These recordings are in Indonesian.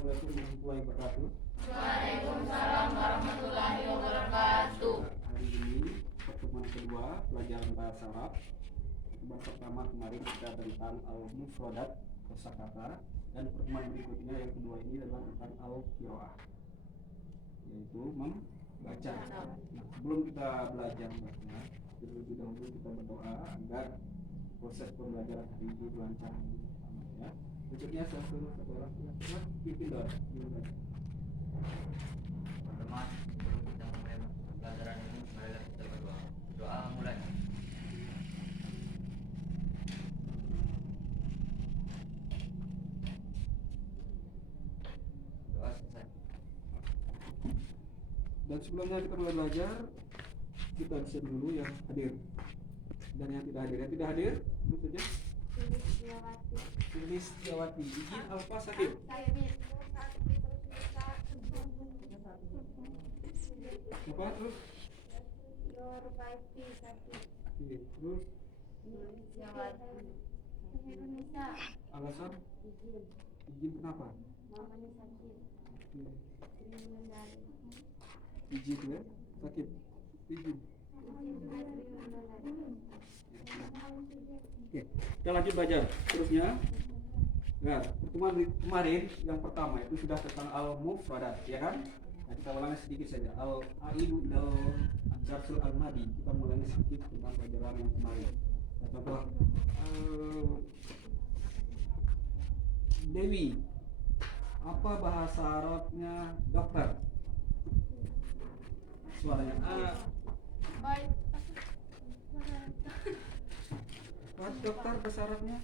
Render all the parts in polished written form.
Assalamualaikum warahmatullahi wabarakatuh. Waalaikumsalam warahmatullahi wabarakatuh. Hari ini pertemuan kedua pelajaran bahasa Arab. Pertemuan pertama kemarin kita tentang al-mufradat, kosakata, dan pertemuan berikutnya yang kedua ini adalah tentang al-qiraah, yaitu membaca. Nah, sebelum kita belajar membaca, terlebih dahulu kita berdoa agar proses pembelajaran hari ini lancar. Ya. Berikutnya saya suruh sekolah pimpin doa. Teman-teman, sebelum kita mulai pelajaran ini, marilah kita berdoa. Doa mulai. Doa selesai. Dan sebelumnya kita mulai belajar, kita absen dulu yang hadir dan yang tidak hadir. Yang tidak hadir, itu saja. Tulis Tiawati. Izin Alfa sakit. Apa terus? Oke, terus alasan izin kenapa? Oke. Izin ya, sakit. Izin. Oke, kita lanjut belajar. Terusnya, nah, pertemuan kemarin yang pertama itu sudah tentang al-mufradat, ya kan? Nah, kita ulangi sedikit saja. Al-aidu al-darsul al-madi. Kita mulai sedikit tentang pelajaran yang kemarin. Nah, contoh, Dewi, apa bahasa Arabnya dokter? Suaranya Baik. Apa dokter bahasa Arabnya?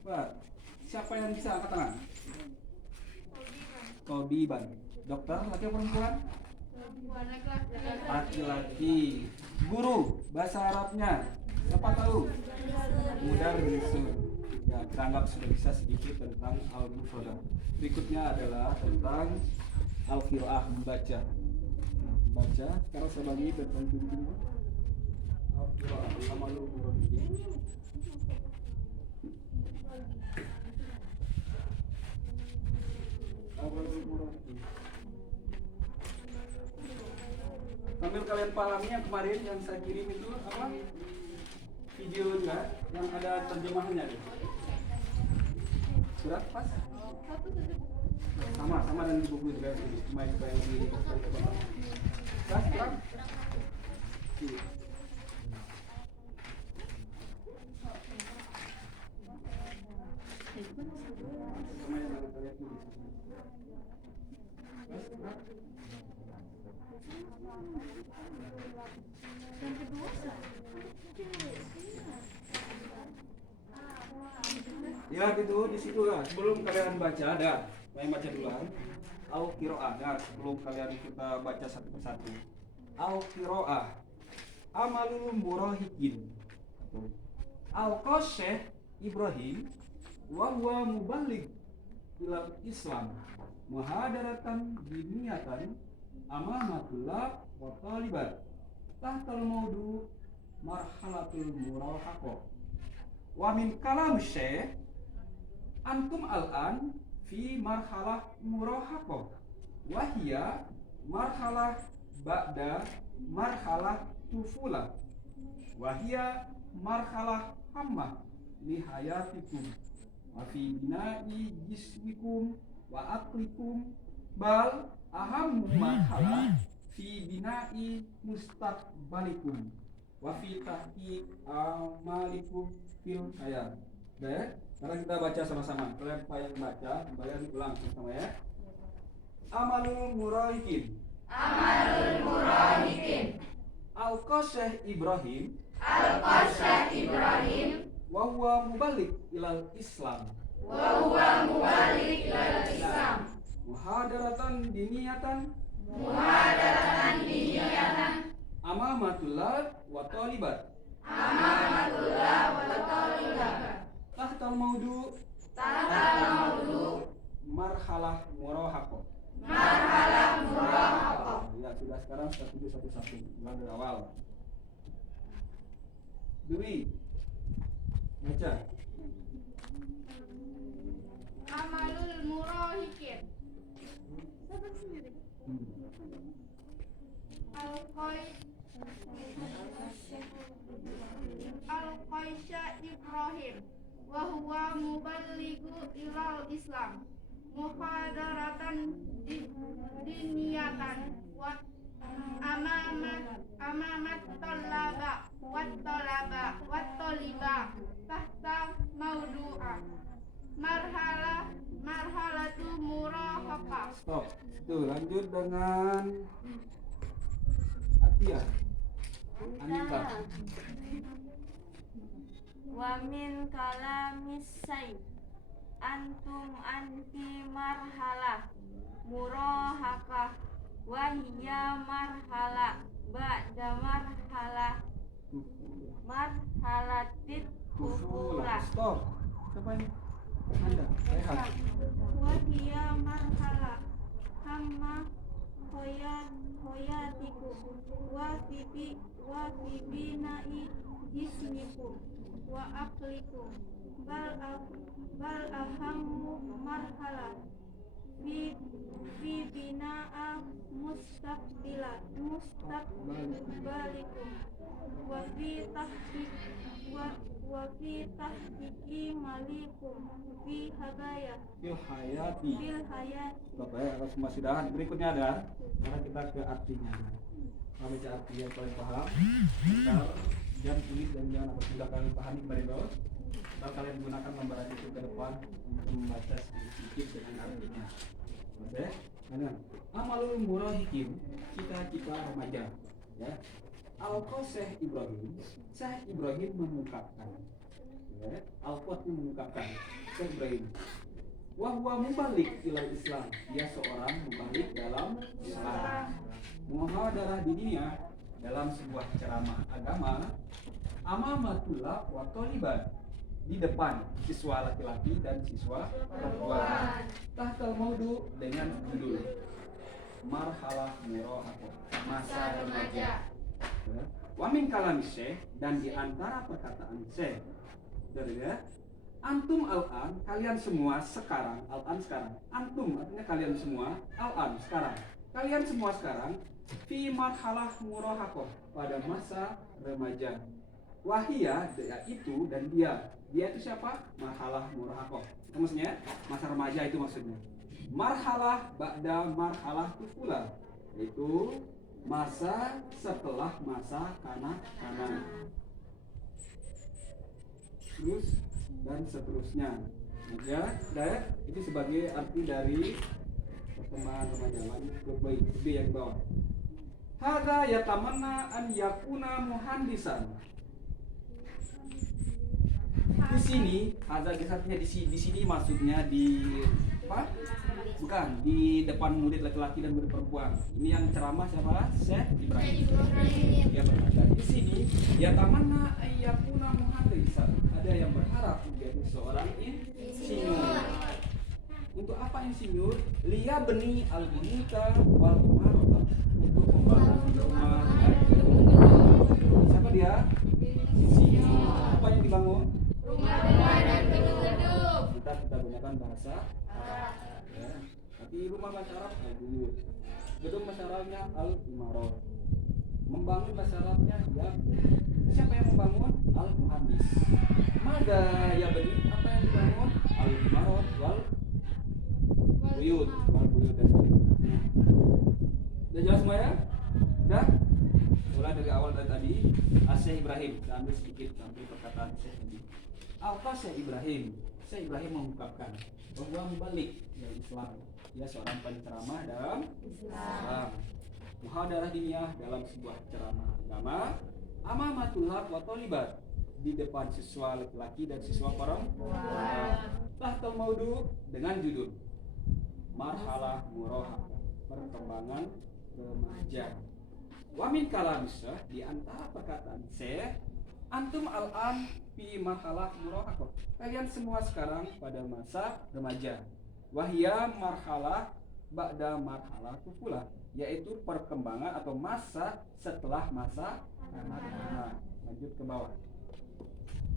Pak, siapa yang bisa angkat tangan? Tobiban. Dokter laki atau perempuan? Laki-laki. Guru bahasa Arabnya siapa tahu? Mudarrisun. Ya, kita anggap sudah bisa sedikit tentang al-mufradat. Berikutnya adalah tentang al-qiraah, membaca. Nah, membaca. Sekarang saya bagi tentang tujuh. Al-qiraah amalul murabbiin. Amalul murabbiin. Sambil kalian pahami yang kemarin yang saya kirim itu apa? Videonya yang ada terjemahannya deh. Surat pas? Sama dengan di buku juga cuma supaya lebih pas kurang? Sama yang kalian tulis. Pas kurang? Yang kedua Ya gitu di situ lah. Sebelum kalian baca ada, kalian baca duluan. Al-qiraah. Nah, sebelum kalian kita baca satu persatu. Al-qiraah. Amalul murahiqin. Al-Qasyih Ibrahim wa huwa muballigh ilal Islam muhadaratan diniyatan amamatullah wa talibat tahtal maudu marhalatul murahaqah. Wa min kalam syekh antum al-an fi marhalah murahaqah wa hiya marhalah ba'da marhalah tufulah wa hiya marhalah hammah li hayatikum wa fi bina'i jismikum wa aqlikum bal ahammu marhalah fi bina'i mustaqbalikum wa fi tahqiq amalikum fil hayat. Baik, sekarang kita baca sama-sama. Kalian yang baca, kalian ulang sama ya. Amalul murahiqin. Amalul murahiqin. Al-Qasyih Ibrahim. Al-Qasyih Ibrahim. Wa huwa muballigh ilal Islam. Wa huwa muballigh ilal Islam. Muhadaratan diniyatan. Muhadaratan diniyatan. Amamatullah wa talibat. Amamatullah wa talibat. Tahtal maudu. Tahtal maudu. Marhalah murahaqah. Marhalah murahaqah. Ya sudah, sekarang kita tuju satu-satu. Ulang dari awal. Dwi, baca Qaisya Ibrahim wa huwa muballighu ilal Islam muhadaratan diniyatan wa amamat toliba tahta maudu'a marhalatu murahaqah. Stop. Itu lanjut dengan Atia. Anita. Wa min kalamis say antum anti marhalah murahaqah wa hiya marhalah ba'da marhalatit Kufulah. kufulah Stop. Siapa ini? Anda. Rehat. Wa hiya marhalah hamma hoyatikum wa bina'i jismikum wa aqlikum bal ahammu marhalah fi bina'a mustaqbalikum wa fi tahqiqi malikum fi habaya Fil hayati. fil hayat. Stop ya, kalau semua sudah. Berikutnya ada. Sekarang kita ke artinya. Kalau baca arti yang paling paham. Ntar jangan sulit dan jangan apa sudah kalian pahami kemarin bawah. Ntar kalian gunakan lembaran itu ke depan untuk membaca sedikit dengan artinya. Oke? Nah, amalul murahikin, cita-cita remaja. Ya. Al-Qaw Syekh Ibrahim mengungkapkan. Ya. Al-Qaw mengungkapkan. Syekh Ibrahim. Wahwa mubalik ilal Islam. Dia seorang mubalik dalam Islam. Muhadarah di dunia dalam sebuah ceramah agama. Amamatullah wa toliban. Di depan siswa laki-laki dan siswa perempuan. Tahtal maudu dengan judul Marhalah Murahaqah, masa remaja. Wa min kalam Syekh, dan di antara perkataan Syekh. Ya. Antum al-an, kalian semua sekarang, al-an sekarang. Antum artinya kalian semua, al-an sekarang. Kalian semua sekarang fi marhalah murahaqah, pada masa remaja. Wahia, itu dan dia. Dia itu siapa? Marhalah murahaqah. Itu maksudnya masa remaja itu maksudnya. Marhalah ba'da marhalah tufula, yaitu masa setelah masa kanak-kanak. Terus dan seterusnya. Ya, itu sebagai arti dari perkembangan remaja. Lanjut ke B yang bawah. Hadza yatamanna an yakuna muhandisan. Di sini, hadza artinya di sini maksudnya di apa? Bukan, di depan murid laki-laki dan murid perempuan. Ini yang ceramah siapa? Syekh Ibrahim. Dia berkata di sini, yatamanna an yakuna muhandisan. Ada yang berharap menjadi seorang insinyur. Untuk apa insinyur? Liya beni al-bunita wal imarata, untuk membangun rumah. Siapa dia? Insinyur. Apa yang dibangun? Rumah-rumah dan gedung-gedung. Kita gunakan bahasa Arab. Ya. Tapi rumah bahasa Arab al-buyut. Gedung bahasa Arabnya al-imarah. Membangun bahasa Arabnya ya. Siapa yang membangun? Al-muhandis. Mada ya bani, apa yang dibangun? Al-imarah wal buyut, dan seterusnya. Udah jelas semua ya? Udah? Mulai dari awal tadi Syekh Ibrahim, kita ambil sedikit sampai perkataan Syekh tadi. Al-Qaw Syekh Ibrahim mengungkapkan bahwa membalik dari Islam. Dia seorang penceramah dalam Islam. Muhadarah diniyah dalam sebuah ceramah agama. Amamatullah wa tolibat, di depan siswa laki-laki dan siswa perempuan. Tahtal maudu dengan judul Marhalah Murahaqah, perkembangan remaja. Wa min kalam Syekh, di antara perkataan Syekh, antum al-an fi marhalah murahaqah. Kalian semua sekarang pada masa remaja. Wahia marhalah ba'da marhalah tufula, yaitu perkembangan atau masa setelah masa kanak-kanak. Lanjut ke bawah.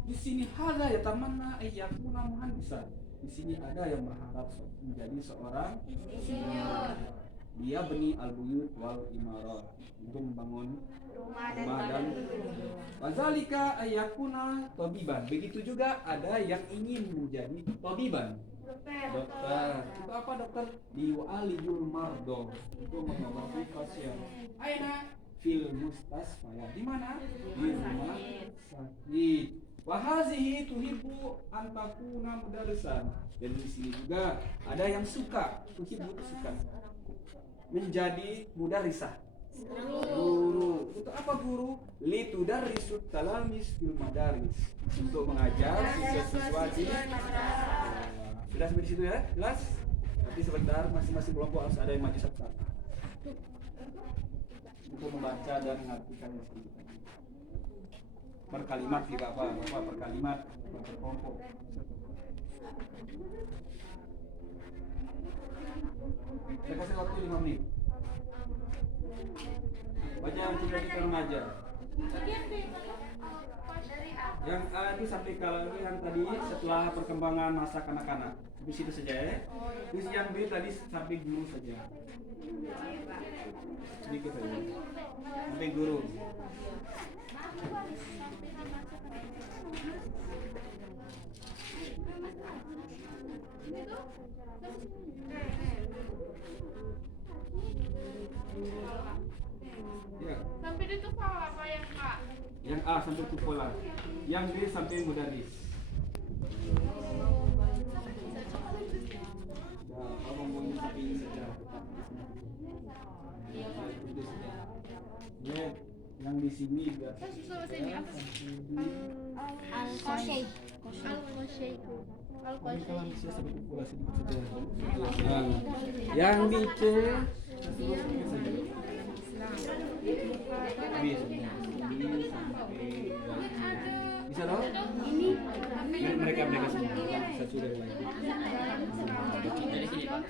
Di sini hadza yatamanna ayyakuna muhandisan. Di sini ada yang berharap menjadi seorang insinyur. Dia beni al-buyut wal imarah, untuk membangun Rumah rumah dan wazalika ayakuna tobiban. Begitu juga ada yang ingin menjadi tobiban, dokter. Itu apa dokter? Liwa'alijul mardo, itu mengobati pasien. Aina fil mustasfaya. Di mana? Di rumah sakit. Wahazihi tuhibbu antakuna mudarrisan. Dan di sini juga ada yang suka, tuhibbu itu suka menjadi mudarrisah. Guru. Untuk apa guru? Litudarrisut talamis fil madaris. Untuk mengajar siswa-siswa di sudah sampai di situ ya? Jelas? Nanti sebentar masing-masing kelompok harus ada yang maju satu-satu untuk membaca dan mengartikan meski per kalimat tidak apa per kalimat per kelompok. Saya kasih waktu 5 menit. Baca yang sudah kita remaja. Yang A itu sampai kalau yang tadi setelah perkembangan masa kanak-kanak. Di situ saja ya. Terus yang B tadi sampai guru saja. Sedikit saja. Sampai guru. Ya. Sampai di tufal apa yang Kak? Yang A sampai tupola. Yang B sampai mudaris. Ya, kalau mau sampai ini saja. Ya, yang di sini juga. Susah bahasa ini apa sih? Al-Qasy. Tapi kalau bisa sampai tupola sedikit saja. Nah, yang di C sedikit saja. B sampai bisa dong? Ini mereka semua satu dari lain. Dari sini Pak.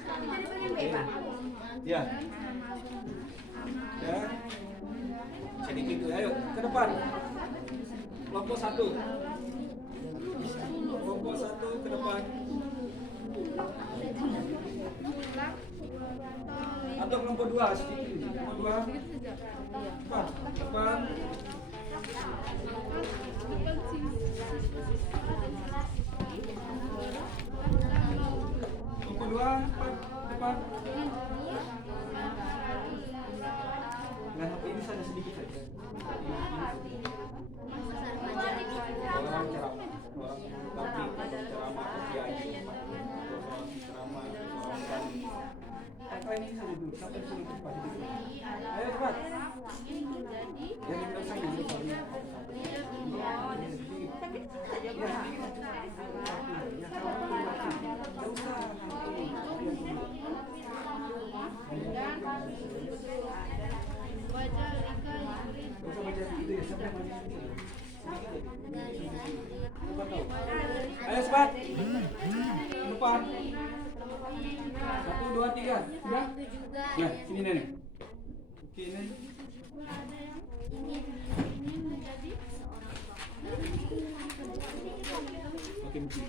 Ya. Ya. Sedikit dulu, ayo ke depan. Kelompok 1. Kelompok 1 ke depan. Atau kelompok 2 sedikit. Kelompok 2. Depan. Depan. Kelompok 2 depan. Nah, ini saja sedikit saja. Orang ceramah, orang ceramah, ceramah, ini saja dulu, sampai sini cepat. Ayo cepat. Yang kita saja dulu. Ayo cepat. Depan. 1, 2, 3. Sudah? Nah, sini nenek. Oke, ini. Oke, mungkin.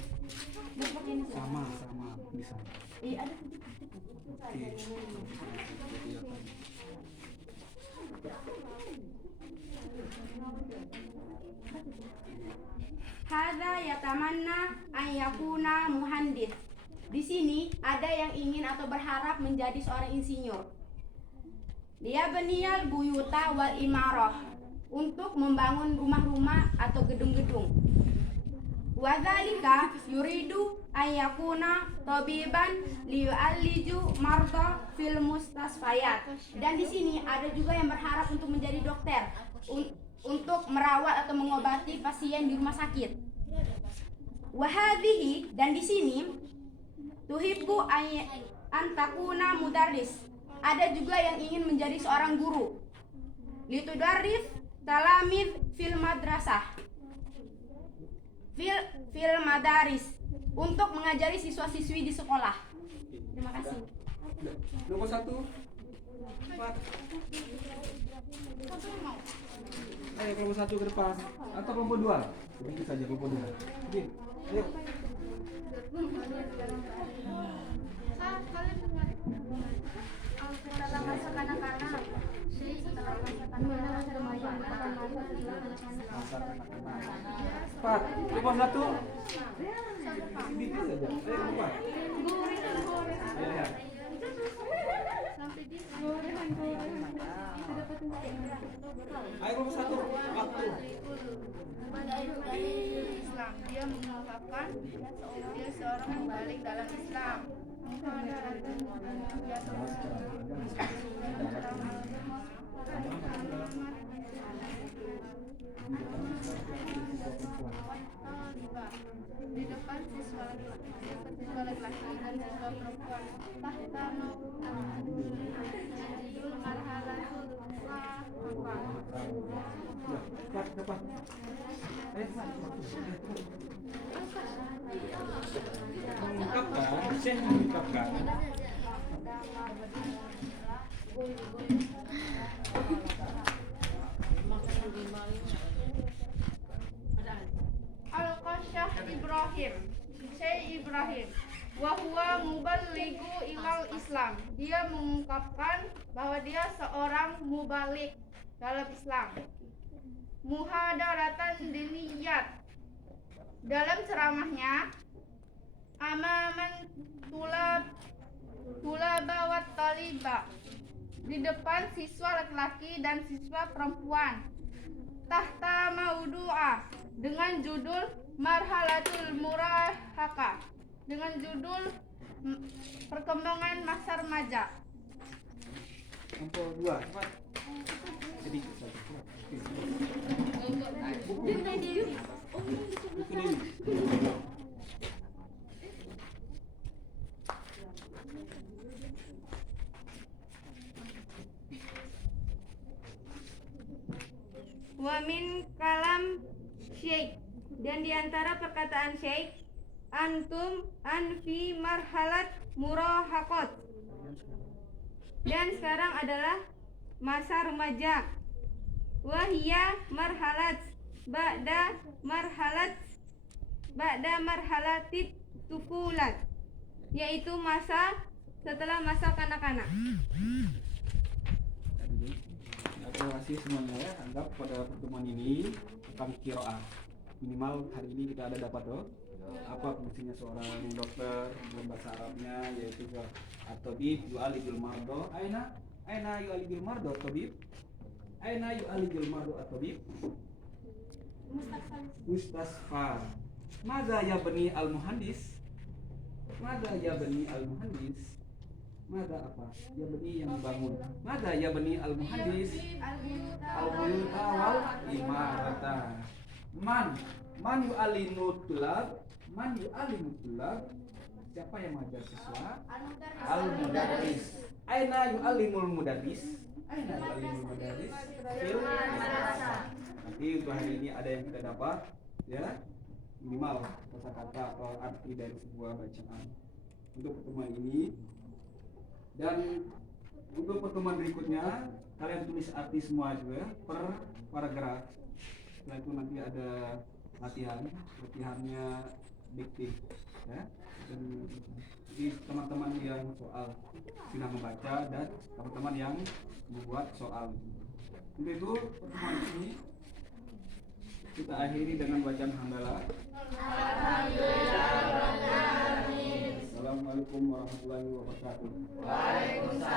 Sama bisa. Oke. Hadza yatamanna an yakuna muhandis. Di sini ada yang ingin atau berharap menjadi seorang insinyur. Dia beniyal buyuta wal imarah, untuk membangun rumah-rumah atau gedung-gedung. Wadzalika yuridu an yakuna tabiban liyu'alliju marda fil mustasfayat. Dan di sini ada juga yang berharap untuk menjadi dokter, untuk merawat atau mengobati pasien di rumah sakit. Wahadhihi, dan di sini tuhibbu an takuna mudarris. Ada juga yang ingin menjadi seorang guru. Litudarris talamid fil madrasah. Fil madaris, untuk mengajari siswa-siswi di sekolah. Terima kasih. Nomor 1. Cepat. Ayo kelompok 1 ke depan. Atau kelompok 2. Begitu saja kelompok 2. Oke. Ayo. Kalian dengar Al-Quran kanak-kanak. Syekh setelah masa kanak-kanak remaja merupakan masa setelah kanak-kanak. Masa kanak-kanak. 4. Nomor 1. Sedikit saja. Ayo keluar. Ya, ya. Sampai di Ayo nomor 1. Waktu. Islam. Dia mengungkapkan dia seorang mubalik dalam Islam. Di depan siswa laki-laki dan siswa perempuan. Tahta Najiyul marhalatul apa? Ya, dapat. Mengungkapkan, Syekh mengungkapkan. Al-Qasyah Ibrahim, Syekh Ibrahim, wahwa mubalighu ilal Islam. Dia mengungkapkan bahwa dia seorang mubalik dalam Islam. Muhadaratan diniyat, dalam ceramahnya amaman tulaba wat taliba, di depan siswa laki-laki dan siswa perempuan. Tahta maudu'ah, dengan judul marhalatul murahaka, dengan judul perkembangan masa remaja. Nomor 2. Cepat. Sedikit saja. Buku ini. Wa min kalam Syekh, dan diantara perkataan Syekh, antum anfi marhalat murahaqat, dan sekarang adalah masa remaja. Wahia marhalat ba'da marhalatit tufulat, yaitu masa setelah masa kanak-kanak. Terima kasih semuanya ya. Anggap pada pertemuan ini tentang qiraah. Minimal hari ini kita ada dapat apa fungsinya seorang dokter dalam bahasa Arabnya, yaitu at-tabib yu'alijul mardo. Aina yu'alijul mardo at-tabib? Aina yu'alijul mardo at-tabib? Mustasfa. Madza yabni al-muhandis? Madza yabni al-muhandis? Mada apa? Ya beni yang bangun. Mada ya beni al-muhandis? Al-buyuta wal imarata. Man yu'alimu tulab? Man yu'alimu tulab? Siapa yang mengajar siswa? Al-mudarris. Aina yu'alimul mudarris? Aina yu'alimul mudarris? Nanti untuk hari ini ada yang kita dapat, ya, minimal kosakata atau arti dari sebuah bacaan untuk pertemuan ini. Dan untuk pertemuan berikutnya kalian tulis arti semua juga per paragraf. Setelah itu nanti ada latihannya diktif, ya. Dan jadi teman-teman yang soal sudah membaca dan teman-teman yang membuat soal. Untuk itu pertemuan ini kita akhiri dengan bacaan hamdalah. Assalamualaikum warahmatullahi wabarakatuh. Waalaikumsalam.